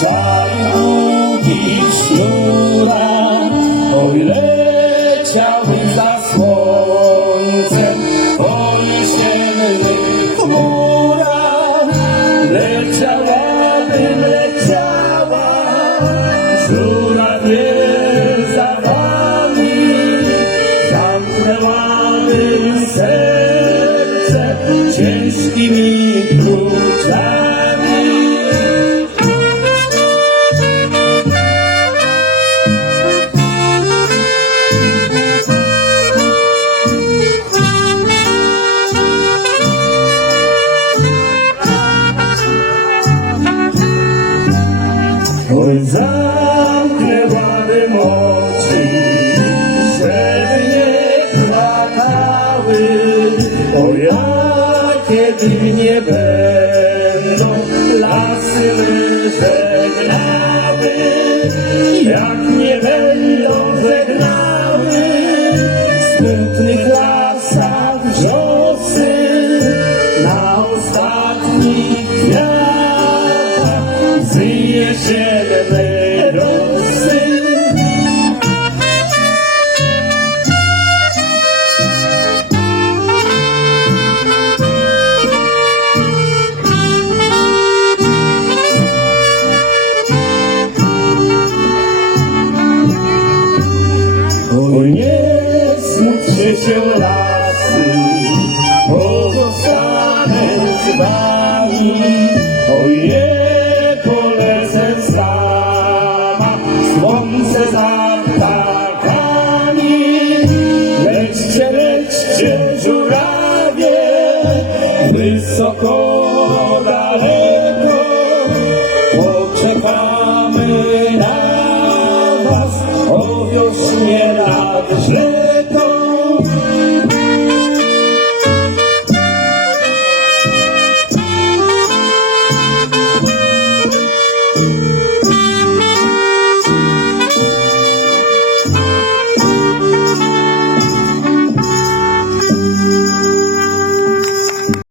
szary długi sznura, oj leciały za słońcem, po jesiennych chmurach, leciałaby, leciała, żurawie za wami, zamknęłabym serce Oj, zamknęłabym oczy, żeby nie płakały. O, jakie mnie będą lasy żegnały, jak mnie będą żegnały w smutnych lasach wiosny na ostatnich. Zwie się stali. Oje, polecę sama, słońce za ptakami. Lećcie, lećcie, żurawie, wysoko daleko, poczekamy na was o.